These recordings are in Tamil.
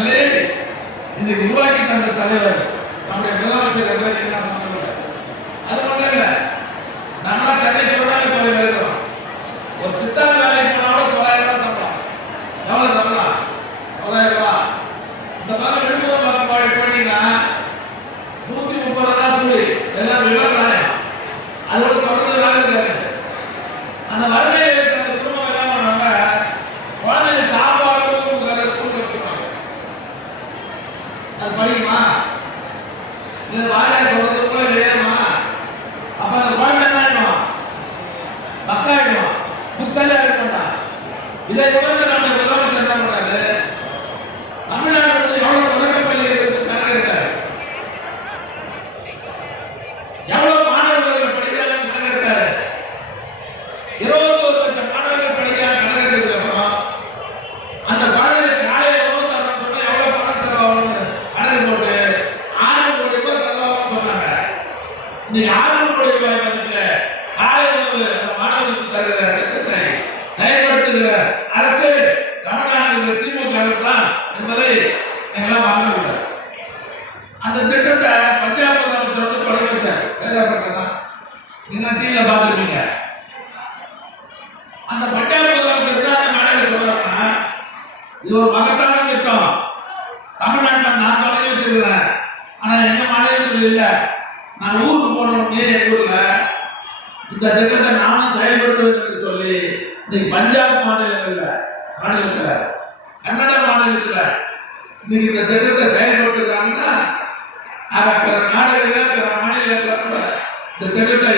இன்றைக்கு உருவாக்கி தந்த தலைவர் நம்முடைய முதலமைச்சர் அது மட்டும் இல்ல, நம்மளா சென்னைக்கு போய் எழுதுறோம். ஒரு சித்தாந்த வேலைக்கு போனா கூட 900 ரூபாய் சம்பளம். எவ்வளவு சம்பளம்? 900 ரூபாய். இந்த பக்கம் விழுப்புரம் பக்கம் போயிட்டீங்கன்னா 130 தான் கூலி. எல்லாம் விவசாயம். அதோட தொடர்ந்து வேலை இருக்காது. அந்த வறுமையில் இருக்கிற அந்த குடும்பம் என்ன பண்ணுவாங்க, குழந்தைங்க சாப்பாடு ஸ்கூல் கட்டுவாங்க. அது படிக்குமா? இது வாரியார் சொல்றது கூட இல்லையாமா? அப்ப அந்த குழந்தை என்ன ஆயிடுவான்? மக்காயிடுவான். புக்ஸாலே இருக்கா? இதை தொடர்ந்து நம்ம முதலமைச்சர் என்ன பண்றாரு? தமிழ்நாடு வந்து எவ்வளவு தொடக்கப்பள்ளி கணக்கெடுத்தாரு, எவ்வளவு மாணவர்கள் படிக்கிறாங்க கணக்கெடுத்தாரு. 21 லட்சம் மாணவர்கள் படிக்கிறாங்க கணக்கெடுத்ததுக்கு அப்புறம் அந்த குழந்தைய காலையில உணவு தரணும்னு சொன்னா எவ்வளவு பணம் செலவாகும் கணக்கு போட்டு 6 கோடி ரூபாய் செலவாகும் சொன்னாங்க. இன்னைக்கு 6 கோடி ரூபாய் வந்துட்டு காலை உணவு அந்த மாணவர்களுக்கு தருகிற திட்டத்தை செயல்படுத்துகிற அரசு தமிழ்நாடு திமுக அரசு தான் என்பதை நீங்களாம் மறந்துவிட. அந்த திட்டத்தை பஞ்சாப் முதலமைச்சர் வந்து தொடங்கி வச்சார். சேதாப்பட்டா நீங்க டிவியில பார்த்துருப்பீங்க. அந்த பஞ்சாப் முதலமைச்சர் அந்த மாநில சொல்றாருன்னா, இது ஒரு மகத்தான திட்டம், தமிழ்நாட்டில் நான் தொடங்கி வச்சிருக்கிறேன், ஆனா எங்க மாநிலத்தில் இல்லை, நான் ஊருக்கு போனோம்னே எங்க ஊர்ல இந்த திட்டத்தை நானும் செயல்படுத்துவேன் என்று சொல்லி இன்னைக்கு பஞ்சாப் மாநிலத்தில் கன்னட மாநிலத்தில் இன்னைக்கு இந்த திட்டத்தை செயல்படுத்துகிறாங்கன்னா பிற நாடுகளில் பிற மாநிலங்களில் கூட இந்த திட்டத்தை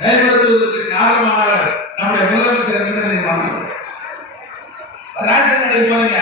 செயல்படுத்துவதற்கு காரணமானவர் நம்முடைய முதலமைச்சர். ரேஷன் கடைக்கு போறீங்க,